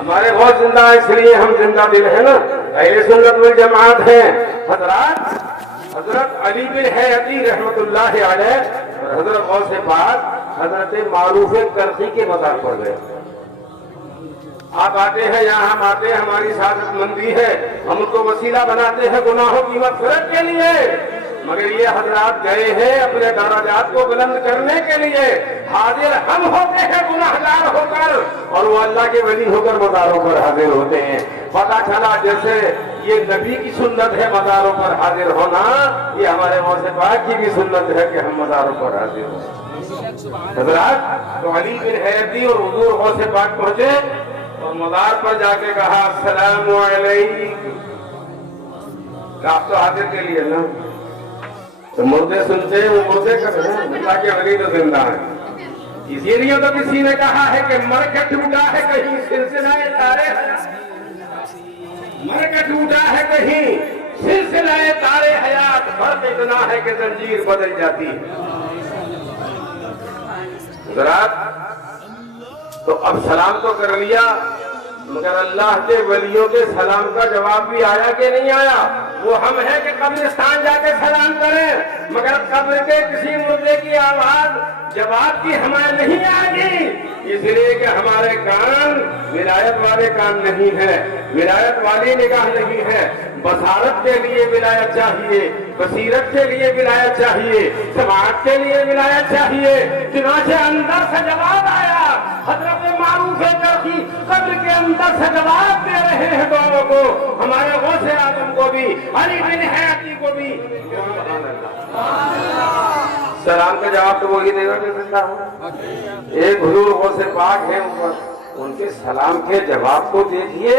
ہمارے بہت زندہ ہے، اس لیے ہم زندہ دل ہیں نا، اہل سنت والجماعت ہیں۔ حضرت علی بن حیاتی رحمت اللہ علیہ اور حضرت غوث پاک حضرت معروف کرخی کے مزار پر گئے۔ آپ آتے ہیں یہاں، ہم آتے ہیں، ہماری سعادت مندی ہے، ہم ان کو وسیلہ بناتے ہیں گناہوں کی مغفرت کے لیے، مگر یہ حضرات گئے ہیں اپنے درجات کو بلند کرنے کے لیے۔ حاضر ہم ہوتے ہیں گناہگار ہو کر، اور وہ اللہ کے ولی ہو کر مزاروں پر حاضر ہوتے ہیں۔ پتہ چلا جیسے یہ نبی کی سنت ہے مزاروں پر حاضر ہونا، یہ ہمارے غوث پاک کی بھی سنت ہے کہ ہم مزاروں پر حاضر ہوں۔ حضرات تو علی بن حیاتی اور حضور غوث پاک پہنچے اور مزار پر جا کے کہا السلام علیکم۔ آپ تو حاضر کے لیے نا، تو مردے سنتے ہیں، وہ مردے کب ہیں؟ اللہ کے ولی تو زندہ ہیں۔ اسی لیے تو کسی نے کہا ہے کہ مر کے ٹوٹا ہے کہیں سلسلہ تارے حیات، مر کے ٹوٹا ہے کہیں سلسلہ تارے حیات، فرق اتنا ہے کہ زنجیر بدل جاتی ہے۔ حضرات تو اب سلام تو کر لیا، مگر اللہ کے ولیوں کے سلام کا جواب بھی آیا کہ نہیں آیا؟ وہ ہم ہیں کہ قبرستان جا کے سلام کریں، مگر قبر کے کسی مردے کی آواز جواب کی ہمیں نہیں آگی، اس لیے کہ ہمارے کان ولایت والے کان نہیں ہے، ولایت والی نگاہ نہیں ہے۔ بصارت کے لیے ولایت چاہیے، بصیرت کے لیے ولایت چاہیے، سماعت کے لیے ولایت چاہیے۔ چنانچہ اندر سے جواب آیا، حضرت معروف کرخی قبر کے اندر سے جواب دے رہے ہیں دونوں کو، ہمارے غوث اعظم کو بھی، علی بن حیاتی کو بھی۔ سلام کا جواب تو وہی دے گا کہ زندہ ہو۔ ایک حضور غوث پاک ہیں اوپر، ان کے سلام کے جواب کو دیکھیے،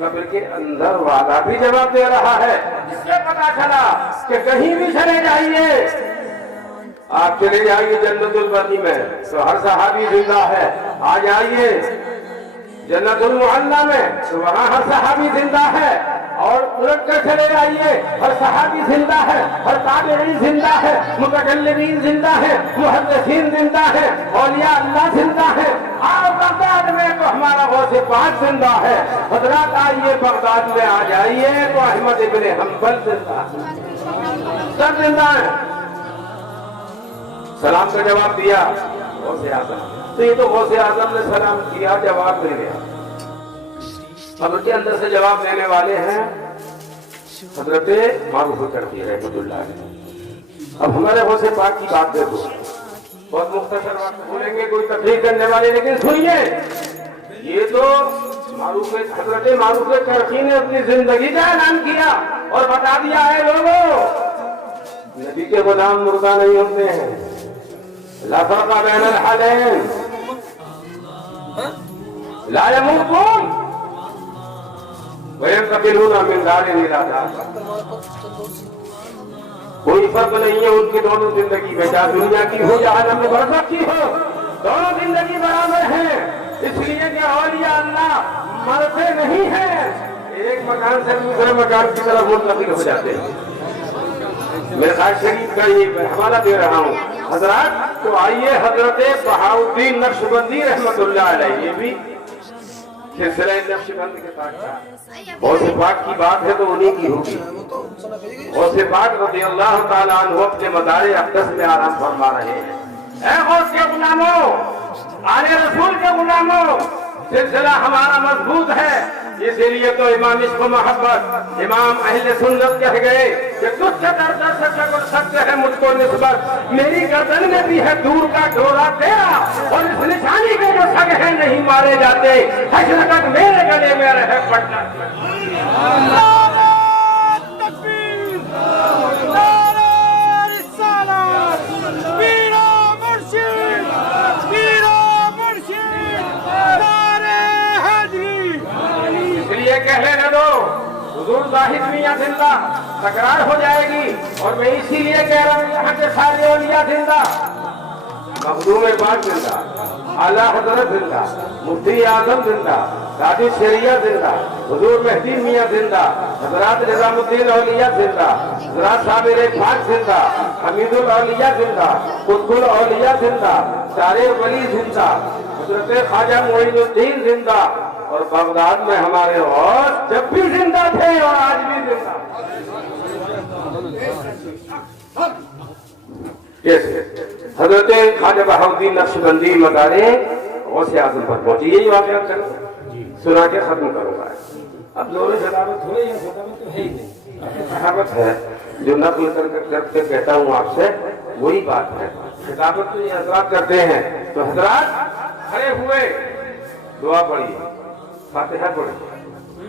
قبر کے اندر والا بھی جواب دے رہا ہے، جس سے پتا چلا کہ کہیں بھی چلے جائیے، آپ چلے جائیے جنت البقیع میں تو ہر صحابی زندہ ہے، آ جائیے جنت المعلی میں تو وہاں ہر صحابی زندہ ہے، اور الٹ کر چلے جائیے ہر صحابی زندہ ہے، ہر تابعی زندہ ہے، متکلمین زندہ ہے، محدثین زندہ ہے، اولیاء اللہ زندہ ہے، اور بغداد میں تو ہمارا غوث پاک زندہ ہے۔ حضرات آئیے بغداد میں آ جائیے تو احمد ابن حنبل زندہ ہے، سب زندہ ہیں۔ سلام کا جواب دیا غوث اعظم، تو یہ تو غوث اعظم نے سلام کیا، جواب دے دیا۔ قبر کے اندر سے جواب دینے والے ہیں حضرت معروف کرخی رحمۃ اللہ علیہ۔ اب ہمارے غوث پاک کی بات دیکھو، بہت مختصر بات بولیں گے، کوئی تقریر کرنے والے، لیکن سنیے، یہ تو حضرت معروف کرخی نے اپنی زندگی کا اعلان کیا اور بتا دیا ہے لوگوں، نبی کے غلام مردہ نہیں ہوتے ہیں، لا فرق بین الحالین، لا يموتون وَيَنْتَقِلُونَ مِنْ دَارٍ إِلَىٰ دَارٍ، کوئی فرق نہیں ہے ان کی دونوں زندگی میں، چاہے دنیا کی ہو یا عالم برزخ کی ہو، دونوں زندگی برابر ہیں، اس لیے کہ اولیاء اللہ مرتے نہیں ہیں، ایک مکان سے دوسرے مکان کی طرف منتقل ہو جاتے ہیں۔ میں خواہش شریف کا یہ حوالہ دے رہا ہوں حضرات، تو آئیے حضرت بہاؤالدین نقشبندی رحمت اللہ علیہ، یہ بھی سلسلہ نقشبند کے ساتھ غوث پاک کی بات ہے تو انہی کی ہوگی۔ غوث پاک رضی اللہ تعالیٰ عنہ اپنے مزار اقدس میں آرام فرما رہے ہیں۔ اے غوث کے غلاموں، آل رسول کے غلاموں، سلسلہ ہمارا مضبوط ہے، اسی لیے تو امام عشق و محبت امام اہل سنت کہہ گئے کہ تجھ سے در در سے کر سکتے ہیں مجھ کو نسبت، میری گردن میں بھی ہے دور کا ڈورا تیرا، اور اس نشانی کے جو سگ ہیں نہیں مارے جاتے، حشر تک میرے گلے میں رہے پٹنا۔ کہہ لینے دو حضور زاہد میاں زندہ، تکرار ہو جائے گی، اور میں اسی لیے کہہ رہا ہوں یہاں کے سارے اولیاء زندہ، مخدوم پاک زندہ، اعلیٰ حضرت زندہ، مفتی اعظم زندہ، قاضی شریعہ زندہ، حضور مہدی میاں زندہ، حضرات نظام الدین اولیاء زندہ، حضرات صابر پاک زندہ، حمید الاولیاء زندہ، قطب الاولیاء زندہ، سارے ولی زندہ، حضرت خواجہ معین الدین زندہ، اور بغداد میں ہمارے غوث جب بھی زندہ تھے اور آج بھی زندہ کیسے حضرت خواجہ بہاؤالدین نقشبندی مزار غوث اعظم پر پہنچی. یہی واقعہ سنا کے ختم کروں گا. اب دور خطابت ہو رہی ہے, خطابت تو ہے ہی نہیں, صحابت ہے جو نقل کر کے کہتا ہوں آپ سے, وہی بات ہے. خطابت تو یہ حضرات کرتے ہیں, تو حضرات کھڑے ہوئے دعا پڑھی, فاتحہ پڑھی,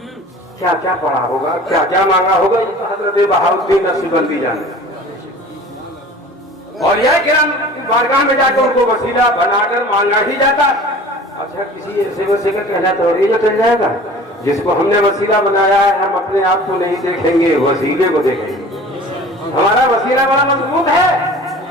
کیا کیا پڑھا ہوگا, کیا کیا مانگا ہوگا, یہ تو حضرت بہاؤالدین نقشبندی جانے. اور یہ کرام بارگاہ میں جا کے ان کو وسیلہ بنا کر مانگا ہی جاتا. اچھا کسی ایسے وسیلے کا کہنا تو جو چل جائے گا, جس کو ہم نے وسیلہ بنایا ہے ہم اپنے آپ کو نہیں دیکھیں گے, وسیلے کو دیکھیں گے. ہمارا وسیلہ بڑا مضبوط ہے,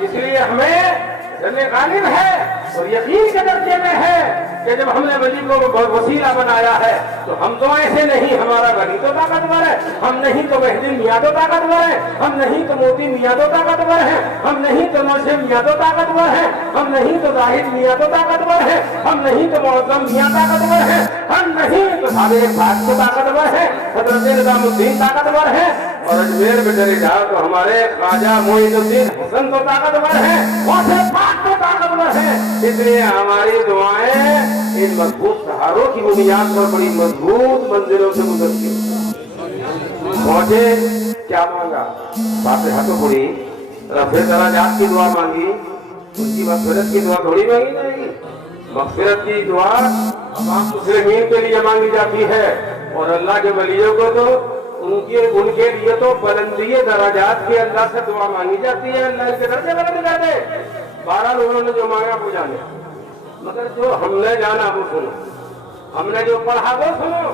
اس لیے ہمیں جن غالب ہے اور یقین کے درجے میں ہے کہ جب ہم نے ولی کو وسیلہ بنایا ہے تو ہم تو ایسے نہیں, ہمارا ولی تو طاقتور ہے, ہم نہیں تو مہدی میاں تو طاقتور ہے, ہم نہیں تو موتی میاں تو طاقتور ہے, ہم نہیں تو موسی میاں تو طاقتور ہے, ہم نہیں تو زاہد میاں تو طاقتور ہے, ہم نہیں تو معظم میاں طاقتور ہے, ہم نہیں تو صادق پاک تو طاقتور ہے, حضرت نظام الدین طاقتور ہے, اور اجمیر میں چلے جاؤ تو ہمارے خواجہ معین الدین حسن تو طاقتور ہے, غوث پاک تو طاقتور ہے. اس لیے ہماری دعائیں ان مضبوط سہاروں کی بنیاد پر بڑی مضبوط منزلوں سے گزرتی پہنچے. کیا مانگا, فاتحہ تو پڑھی, رفع درجات کی دعا مانگی, اس کی مغفرت کی دعا تھوڑی مانگی جائے گی. مغفرت کی دعا تمام مسلمین کے لیے مانگی جاتی ہے, اور اللہ کے ولیوں کو تو ان کے لیے تو بلندی درجات کی اللہ سے دعا مانگی جاتی ہے, اللہ کے درجے بلند کر دے. 12 لوگوں نے جو مانگا وہ جانے, مگر جو ہم نے جانا وہ سنو, ہم نے جو پڑھا وہ سنو.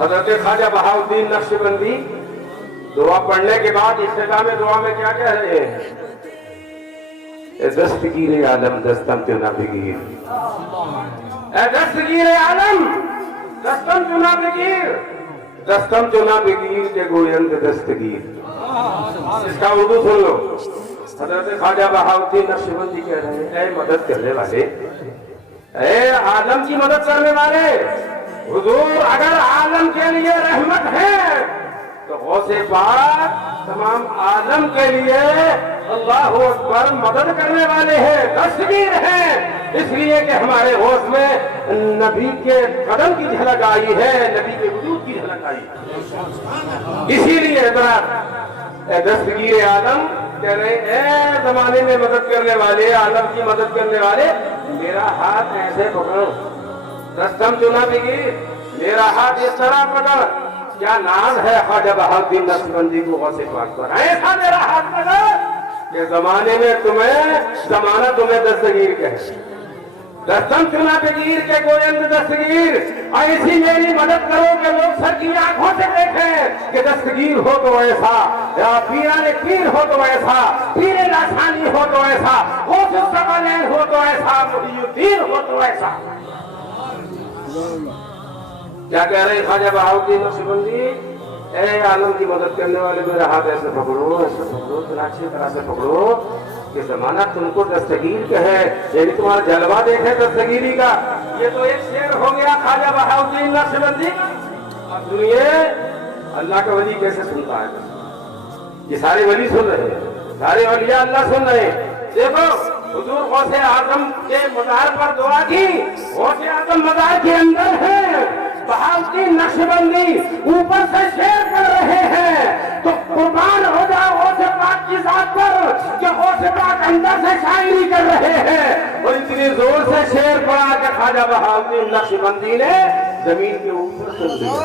حضرت خواجہ بہاؤالدین نقشبندی دعا پڑھنے کے بعد اختتام دعا میں کیا کہہ رہے ہیں, اے دستگیر عالم دستم چنا بگیر, اے دستگیر عالم دستم چنا بگیر, دستم چنا بگیر کے گویند دستگیر. اس کا اردو سن لو. حضرت خواجہ بہاؤالدین نقشبندی کہہ رہے ہیں, اے مدد کرنے والے, اے عالم کی مدد کرنے والے, حضور اگر عالم کے لیے رحمت ہے تو غوث پاک تمام عالم کے لیے اللہ اکبر مدد کرنے والے ہیں, دستگیر ہیں. اس لیے کہ ہمارے غوث میں نبی کے قدم کی جھلک آئی ہے, نبی کے وجود کی جھلک آئی ہے. اسی لیے حضرات اے دستگیر عالم کہہ رہے اے زمانے میں مدد کرنے والے, عالم کی مدد کرنے والے, میرا ہاتھ ایسے پکڑو, دستم چنا بگیر, میرا ہاتھ اس طرح پکڑ. کیا نام ہے خواجہ بہاؤالدین نقشبندی کو غوث پاک پر, ایسا میرا ہاتھ پکڑ کہ زمانے میں زمانہ تمہیں دستگیر کہے, دستم چنا بگیر کے گویند دستگیر. ایسی میری مدد کرو کہ لوگ سر کی آنکھوں سے دیکھیں کہ دستگیر ہو تو ایسا, پیران پیر ہو تو ایسا, پیر لاسانی ہو تو ایسا, غوث الثقلین ہو تو ایسا, محی الدین ہو تو ایسا. کیا کہہ رہے ہیں خواجہ بہاؤالدین نقشبندی, اے عالم کی مدد کرنے والے میرا ہاتھ ایسے پکڑو, ایسے پکڑو, اچھی طرح سے پکڑو کہ زمانہ تم کو دستگیر کہے, یعنی تمہارا جلوہ دیکھے دستگیری کا. یہ تو ایک شعر ہو گیا خواجہ بہاؤالدین نقشبندی. اب سنیے اللہ کا ولی کیسے سنتا ہے. یہ سارے ولی سن رہے ہیں, سارے اولیاء اللہ سن رہے ہیں. دیکھو حضور غوث اعظم کے مزار پر دعا کی, غوث اعظم مزار کے اندر ہے, بہاؤالدین نقشبندی اوپر سے شعر کر رہے ہیں. تو قربان ہو جاؤ غوث پاک کی ذات پر کہ غوث پاک اندر سے شاعری کر رہے ہیں, اور اتنی زور سے شعر پڑا کہ خواجہ بہاؤالدین نقشبندی نے زمین کے اوپر سن لیا.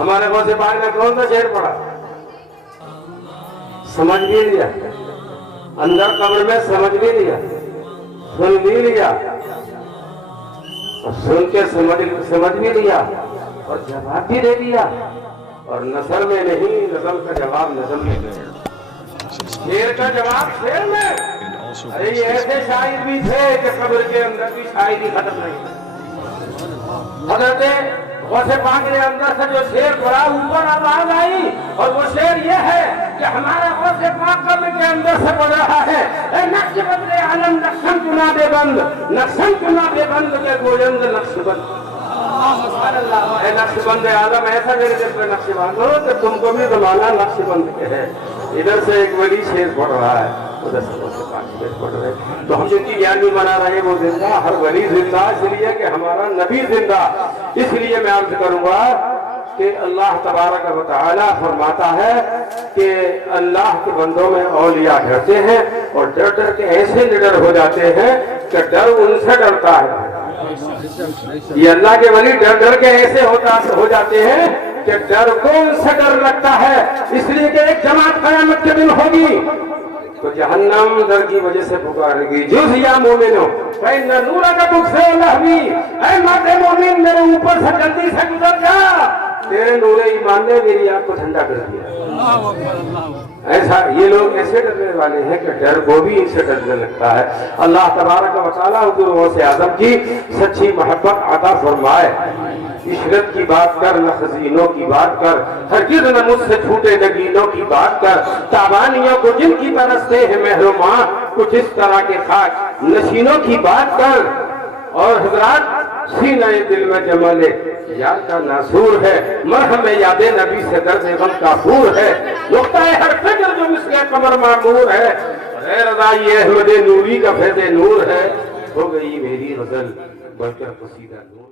ہمارے غوث پاک نے کون سا شعر پڑا, سمجھ بھی لیا, اندر قبر میں سمجھ بھی لیا, سن بھی لیا, اور سن کے سمجھ بھی لیا, اور جواب بھی دے دیا. اور نثر میں نہیں, نظم کا جواب نظم میں, شعر کا جواب شعر میں. ارے یہ ایسے شاعر بھی تھے کہ قبر کے اندر بھی شاعری ختم نہیں. حضرت غوث پاک نے اندر سے جو شعر پڑا اوپر آواز آئی, اور وہ شعر یہ ہے کہ کہ ہمارا غوث پاک قبر کے اندر سے پڑھ رہا ہے، اے نقش بند عالم نقشن چنا بے بند، نقشن چنا بے بند کے گویند نقش بند، اے نقش بند عالم ایسا میرے دل پہ نقش باندھو کہ تم کو بھی زمانہ نقش بند کے ہے۔ ادھر سے ایک ولی شیر پڑھ رہا ہے، ادھر سے غوث پاک شیر پڑھ رہے ہیں، تو ہم جن کی گیانی منا رہے ہیں وہ زندہ، ہر ولی زندہ، اس لیے کہ ہمارا نبی زندہ۔ اس لیے میں عرض کروں گا کہ اللہ تبارک و تعالی فرماتا ہے کہ اللہ کے بندوں میں اولیاء ڈرتے ہیں اور ڈر ڈر کے ایسے نڈر ہو جاتے ہیں کہ ڈر ان سے ڈرتا ہے۔ یہ اللہ کے ولی ڈر ڈر کے ایسے ہو جاتے ہیں کہ ڈر کو ان سے ڈر لگتا ہے، اس لیے کہ ایک جماعت قیامت کے دن ہوگی تو جہنم ڈر کی وجہ سے پکارے گی، جز یا مومنو فإن نورک تطفئ لہوی، اے مرد مومن میرے اوپر سے جلدی سے گزر جا، تیرے نور ایمان نے میری آنکھ کو ٹھنڈا کر دیا۔ ایسا یہ لوگ ایسے ڈرنے والے ہیں کہ ڈر کو بھی ان سے ڈرنے لگتا ہے۔ اللہ تبارک و تعالیٰ حضور غوث اعظم کی سچی محبت عطا فرمائے۔ عشرت کی بات کر، نہ خزینوں کی بات کر، ہرگز نہ مجھ سے چھوٹے نگینوں کی بات کر، تابانیوں کو جن کی ترستے ہیں محروماں، کچھ اس طرح کے خاک نشینوں کی بات کر۔ اور حضرات سینہ دل میں جمال یار کا ناصور ہے، مرہم یاد نبی سے درد غم کافور ہے، نقطہ ہر فکر جو اس کے قمر معمور ہے، غیر رضائی احمد نوری کا فیض نور ہے، ہو گئی میری غزل بڑھ کر قصیدہ نور۔